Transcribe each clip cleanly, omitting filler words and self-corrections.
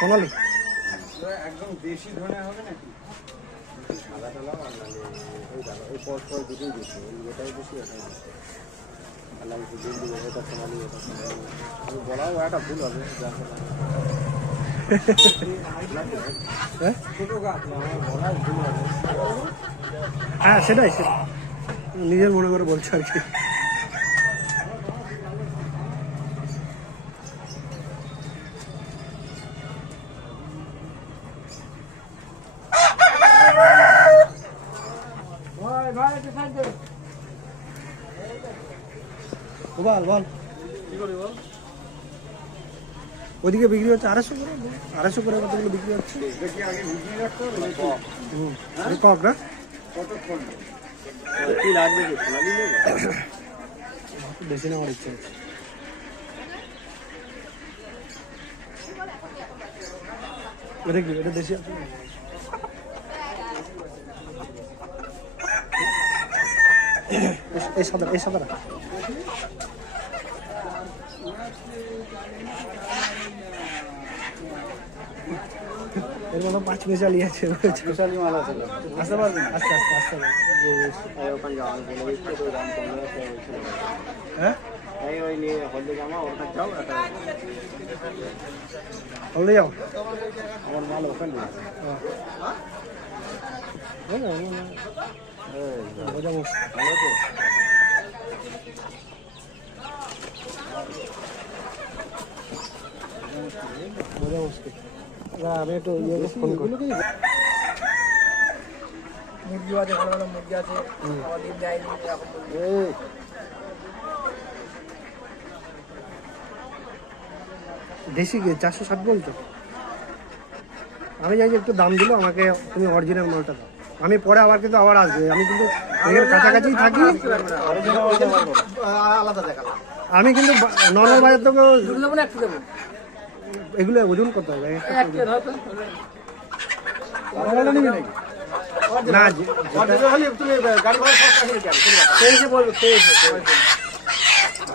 সোনালি একদম দেশি ধনে হবে নাকি? সাদা টালা ওই পর দুটোই বেশি, এটাই বেশি এটাই বেশি। এটা সোনালি এটা সোনালি আমি বলাও একটা ভুল হবে। ছোটো গাছ আমার বলাও ভুল হবে। হ্যাঁ সেটাই সেটাই নিজের মনে করে বলছো আর কি। বল বল কি করি বল? ওদিকে বিক্রি হচ্ছে 250 করে, 250 করে কতগুলো বিক্রি হচ্ছে। দেখি আগে ভিজিয়ে রাখতে হবে। কক না কতক্ষণ কি লাগবে? সোনালি নেই বেশি নেওয়ার ইচ্ছে আছে। এটা কি এটা দেশি আছে? এই সাদা এর মতো 5 মিশালি আছে। স্পেশালি মাল আছে। আসতে পারবেন আস্তে আস্তে আস্তে ওখানে যাওয়া বলে একটু দাম কমে আছে। হ্যাঁ ওই নিয়ে হলদে জামা ওখানে যাও একটা হলদে যাও আমার মাল ওখানে মজা মুখ ভালো তো। মজা মুশকিল। আমি একটু ফোন করি। মুরগি আছে, ভালো ভালো মুরগি আছে, ডিম দেয়নি এরকম। দেশি 460 বলছো? আমি চাই যে একটু দাম দিলো আমাকে, তুমি অরিজিনাল মালটা দাও। আমি পরে আবার কিন্তু আবার আসবে, আমি কিন্তু এর কাছাকাছি থাকি। আমি কিন্তু নর্মাল বাজার থেকে এগুলো ওজন কত হবে? না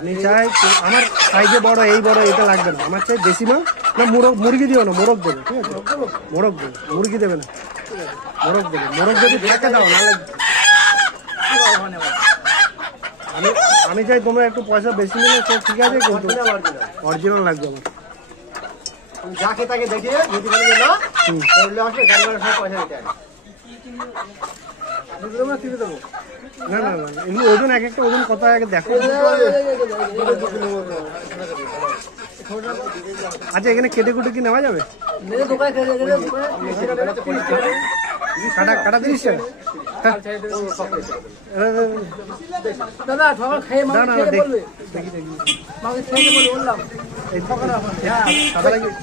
আমি চাই আমার সাইজে বড়, এই বড় এটা লাগবে না। আমার চাই দেশি মাল। না মুরগি দিও না, মোরগ দেবে। ঠিক আছে মোরগ দেবে, মুরগি দেবে না, মোরগ দেবে। মোরগ যদি থাকে দাও, নাহলে আমি চাই তোমরা একটু পয়সা বেশি নিলে সব ঠিক আছে, কিন্তু অরিজিনাল লাগবে আমার। যা খেয়ে তাকে দেখিয়ে যদি বলে না আসলে গাড়ি ভাড়া সব পয়সা দিতে হবে। না না না এগুলো ওজন এক একটা ওজন কত আগে দেখো। আচ্ছা এখানে কেটে কুটে কি নেওয়া যাবে? কাটা 30 টাকা। দাদা সকাল খেয়ে না না দেখি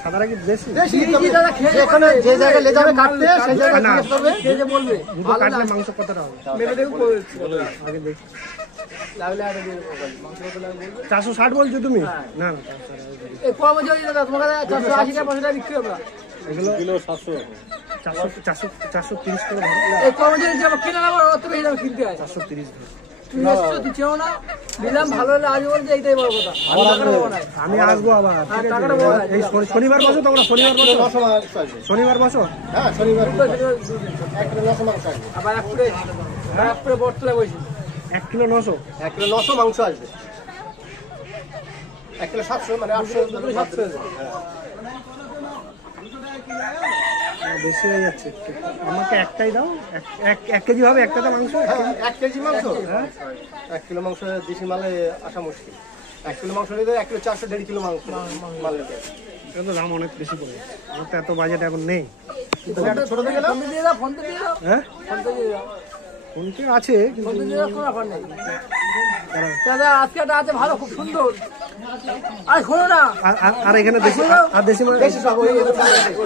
সাদারা কি বেশি? যে জায়গায় লে যাবে কাটতে সেই জায়গায় না বলবে দুটো কাটলে মাংস কতটা হবে আগে দেখি। 460 বলছো তুমি? না না এগুলো 430 করে আমি আসবো আবার। এই শনিবার বসো তোমরা? শনিবার বসো? হ্যাঁ শনিবার 1 কিলো 900। 1 কিলো 900 মাংস আসবে। 1 কিলো 700 মানে 800 বেশি হয়ে যাচ্ছে। আমাকে একটাই দাও, 1 কেজি হবে একটাতে মাংস। 1 কেজি মাংস? হ্যাঁ 1 কিলো মাংস দেশি মালে আসা মুশকিল। 1 কিলো মাংস নিতে 1 কিলো 400 1.5 কিলো মাংস মাল নিতে। এটা তো দাম অনেক বেশি পড়ে। আমার তো এত বাজেট এখন নেই। ছোট থেকে দাও। হ্যাঁ ফোনপে আছে কিন্তু দাদা আজকে আছে ভালো, খুব সুন্দর। আর শোনো না, আর এখানে দেশি আর দেশি মাল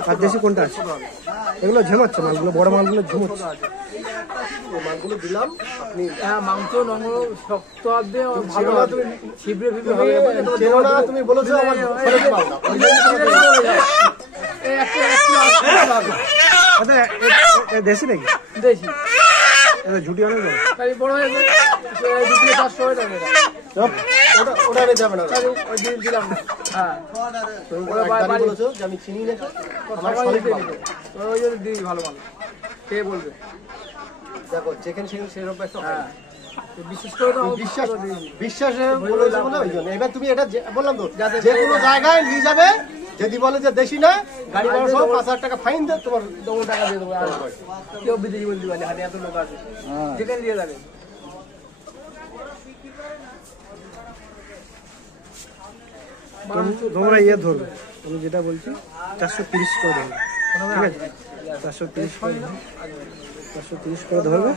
আর দেশি কোনটা আছে? এগুলো ঝেমাচ্ছে মালগুলো, বড় মালগুলো ঝুমোচ্ছে। মালগুলো দিলাম আপনি। হ্যাঁ মাংস নরম শক্ত হবে, ভালো ছিবড়ে ফিবড়ে হবে। তুমি বলেছো আমার দেশি নাকি? দেশি ঝুটি অনেক বড় হয়ে যাবে, 2 কিলো 400 টাকা। ওটা ওটা আমি যাবে না ওই দিন দিলাম না হ্যাঁ তুমি ওরা বাড়ি- একবারই বলেছো যে আমি চিনি না আমার সবাই সলিড দিতে মাল। দিবে। ওই জন্য দিই ভালো ভালো কে বলবে দেখো যেখানে সেখানে সেরকম একটা হয় হ্যাঁ না। তো বিশেষ করে তো আমার বিশ্বাস পুরো দিই। বিশ্বাসে বলেছো বলে ওই জন্য এবার তুমি এটা বললাম তো যাতে- যে কোনো জায়গায় নিয়ে যাবে যদি বলে যে দেশি না গাড়ি ভাড়া সহ 5,000 টাকা ফাইন দেয় তোমার ডবল টাকা দিয়ে দেবো আর কেউ বিদেশি বলতে পারে হাতে এত লোক আছে যেখানে দিয়ে যাবে তোমরা ইয়ে ধরবে আমি যেটা বলছি 430 করে ধরবে ঠিক আছে 430 করে ধরবে। 430 করে ধরবে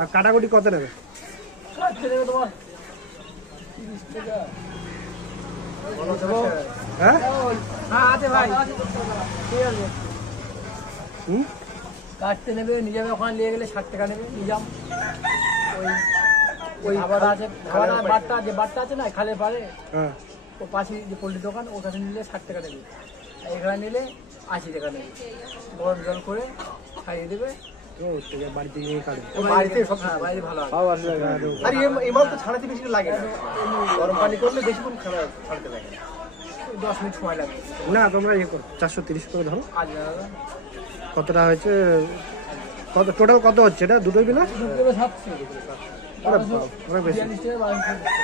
আর কাটাকুটি কত নেবে কাটতে দেবে তোমার 30 টাকা হ্যাঁ হ্যাঁ আছে ভাই ঠিক আছে হুম কাটতে নেবে নিয়ে যাবে ওখানে নিয়ে গেলে 60 টাকা নেবে নিয়ে যাম ওই ওই খাবার আছে খাবার বাট্টা যে বাট্টা আছে না খালে পারে হ্যাঁ ও পাশে যে পোল্ট্রি দোকান ওখানে নিলে 60 টাকা নেবে আর এখানে নিলে 80 টাকা নেবে গরম জল করে খাইয়ে দেবে ও ঠিক আছে বাড়িতে গিয়ে কাটবে বাড়িতে সব হ্যাঁ বাইরে ভালো আছে আর এই মাল তো ছাড়াতে বেশি লাগে না গরম পানি করলে বেশি কোন ছাড়তে লাগে না 10 মিনিট সময় লাগবে না তোমরা ইয়ে করো 430 করে ধরো আজ কতটা হয়েছে কত টোটাল কত হচ্ছে এটা দুটোই বিনা দুপুরে 700 অনেক বেশি 42 টাকা 22 টাকা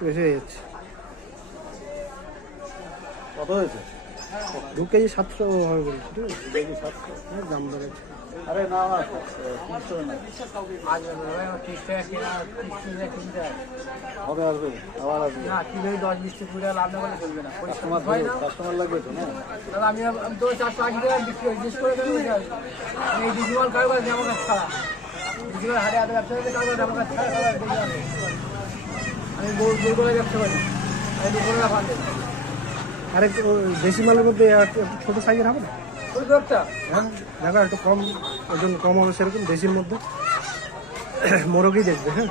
বেশি হয়ে যাচ্ছে কত হয়েছে? 2 কেজি 700 হবে বলছি ঠিক আছে দাম বেড়েছে আরে না না 300 না আজ 30 টাকা কেনা 30 টাকা কিনতে হয় হবে আসবে আবার আসবে না কিলো 10-20 টাকা পুরো লাভ না করলে চলবে না কাস্টমার হয় না কাস্টমার লাগবে তো না তাহলে আমি তো 400 টাকা বিক্রি করি জিজ্ঞেস করে দেবো এই ডিজিটাল কারবার যেমন কাজ ছাড়া ডিজিটাল হাটে হাতে ব্যবসা করতে কারবার যেমন কাজ ছাড়া কারবার দেখি আমি গোল ব্যবসা করি আমি দুপুরে না ফান্ডে আরে দেশি মালের মধ্যে একটু ছোট সাইজের হবে না ছোট একটা হ্যাঁ দেখো একটু কম ওজন কম হবে সেরকম দেশির মধ্যে মোরগই দেখবে হ্যাঁ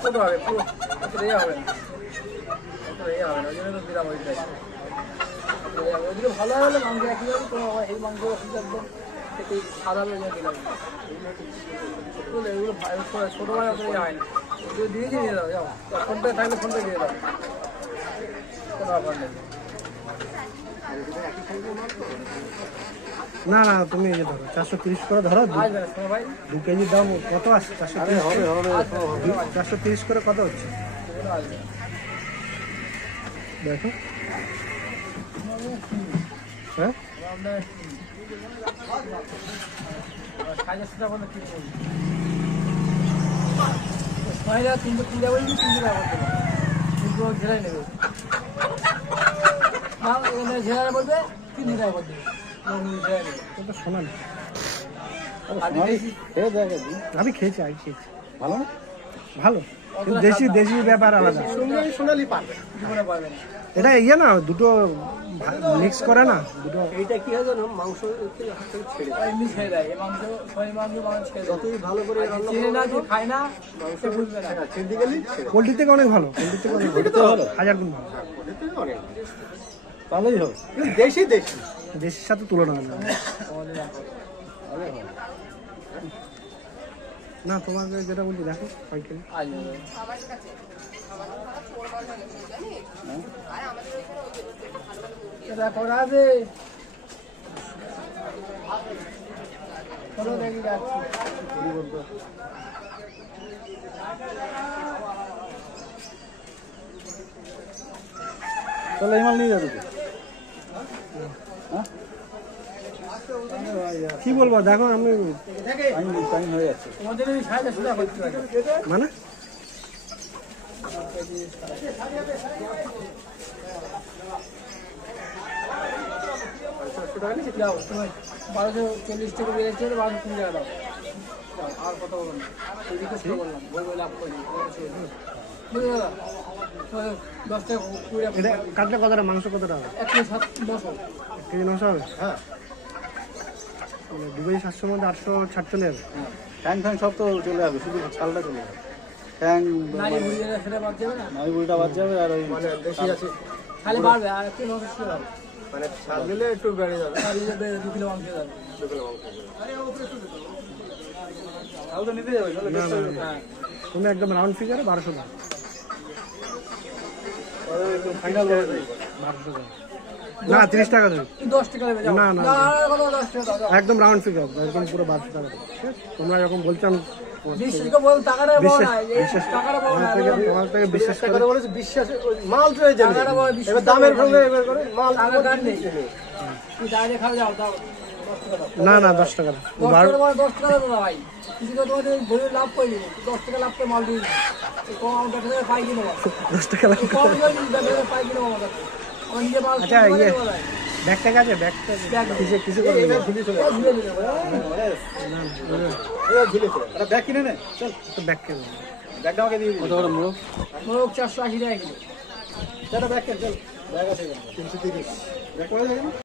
ছোট হবে পুরো অত ইয়ে হবে না অত ইয়ে হবে না ওই জন্য তো দিলাম ওইটাই ওইদিকে ভালো হলে মাংস একই হবে তো এই মাংস একদম খেতে সাদা হয়ে যায় দিলাম এগুলো ছোট ভাই অত ইয়ে হয় না এগুলো দিয়ে দিয়ে দাও যাও ফোনটা থাকলে ফোনটা দিয়ে দাও কোনো ব্যাপার নেই না না তুমি ইয়ে ধরো 430 করে ধরো আসবে না শোনো ভাই 2 কেজির দাম কত আছে 430 হবে হবে 430 করে কত হচ্ছে এগুলো আসবে দেখো হ্যাঁ আপনার সাড়ে 400 টাকা কি করবো মহিলা 300 টাকা বলছি 300 টাকা করতে পারবে কিন্তু ঘেরাই নেবে না এখানে ঘেরাই বলবে 300 টাকা করতে ঘেরাই নেবে এটা শোনা না আর বেশি খেয়ে দেখে দিই আমি খেয়েছি আগে খেয়েছি ভালো না ভালো কিন্তু দেশি দেশি ব্যাপার আলাদা সোনালি পাবে জীবনে পারবে না এটা ইয়ে না দুটো মিক্স করে না দুটো এইটা কি হয় জানো মাংস ছেড়ে এমনি ছেড়ে দেয় এই মাংস শরীর মাংস মানুষ ছেড়ে দেয় যতই ভালো করে রান্না চিনে না যে খায় না সে বুঝবে না ছেড়ে গেলেই ছেড়ে পোলট্রি থেকে অনেক ভালো পোলট্রি থেকে অনেক ভালো তো হলো হাজার গুণ ভালো ওটাতে অনেক তাহলেই হবে কিন্তু দেশি দেশি দেশির সাথে তুলনা হয় না না তোমাকে যেটা বলছি দেখো কয় কেজি আসবে এটা করা আছে চলো দেখি যাচ্ছি তাহলে এই মাল নিয়ে যাবে তো কি বলবো দেখো আমি টাইম হয়ে যাচ্ছে তোমাদের ওই 450 টাকা করতে পারি মানে যাও তুমি 1240 টাকা বেড়েছে 1220 টাকা দাও যাও, আর কথা বলো না এই রিকোয়েস্ট বললাম বই লাভ করি বুঝলে দাদা 10 টাকা 20 টাকা এটা কাটলে কতটা মাংস কতটা হবে 1 কিলো 900 1 কেজি 900 হবে হ্যাঁ 2 কেজি 700 মধ্যে 800 ছাড় চলে যাবে ট্যাং ফ্যাং সব তো চলে যাবে শুধু ছালটা চলে যাবে ট্যাং নারী বুড়ি সেটা বাদ যাবে না নয় উল্টা বাদ যাবে আর ওই মানে দেশি আছে খালি বাড়বে আর একটু 900 টাকা দাও মানে ছাড় দিলে একটু বেড়ে যাবে আর 2 কিলো মাংস যাবে 2 কিলো মাংস তাহলে তো নিতে যাবে তাহলে না, না, না। হ্যাঁ তুমি একদম রাউন্ড ফিগারে 1200 টাকা। ফাইনাল হয়ে যাবে 1200 টাকা। না 30 টাকা ধরি, তুই 10 টাকা দেবে যাও না, না, না না। কত 10 টাকা দাও একদম রাউন্ড ফিগার, একদম পুরো 1200 টাকা দেবো, ঠিক আছে? তোমরা যখন বলছো আমি বিশ্বাসকে বল টাকাটা বড় বিশ্বাস- না এই বিশ্বাস- টাকাটা বড় না তোমার থেকে বিশ্বাস একটা করে কথা বলেছে বিশ্বাস, ওই মাল রয়ে যাবে। টাকাটা বড় বিশ্বাস এবার দামের সঙ্গে এবার করে মাল টাকা কার নেই তুই ডাইরে খাও যাও দাও 10 টাকা দাও না না 10 টাকা না। 10 টাকা বড় 10 টাকা দাও ভাই কিছু তো তোমাদের ঘুরে লাভ পাইলি 10 টাকা লাভ করে মাল দিই কম আমি দেখা যায় পাই কিনো 10 টাকা লাগবে। কম যদি দেখা যায় পাই কিনো আমার কাছে আমার নিজে মাল আচ্ছা, কিনতে ইয়ে- পারি না ভাই। ব্যাগটা আছে, ব্যাগটা ব্যাগ কিসে কিসে করে এটা দেবো? ঝুলে চলে এ ঝুলে দিলে ভাই। এটা ঝুলে চলে একটা ব্যাগ কিনে নে চল তো ব্যাগ কেন? ব্যাগটা আমাকে দিয়ে দিবি কত বড় মুড়ো মোরগ 480 টাকা কিলো ব্যাগ আছে 330 ব্যাগ করে যাবে না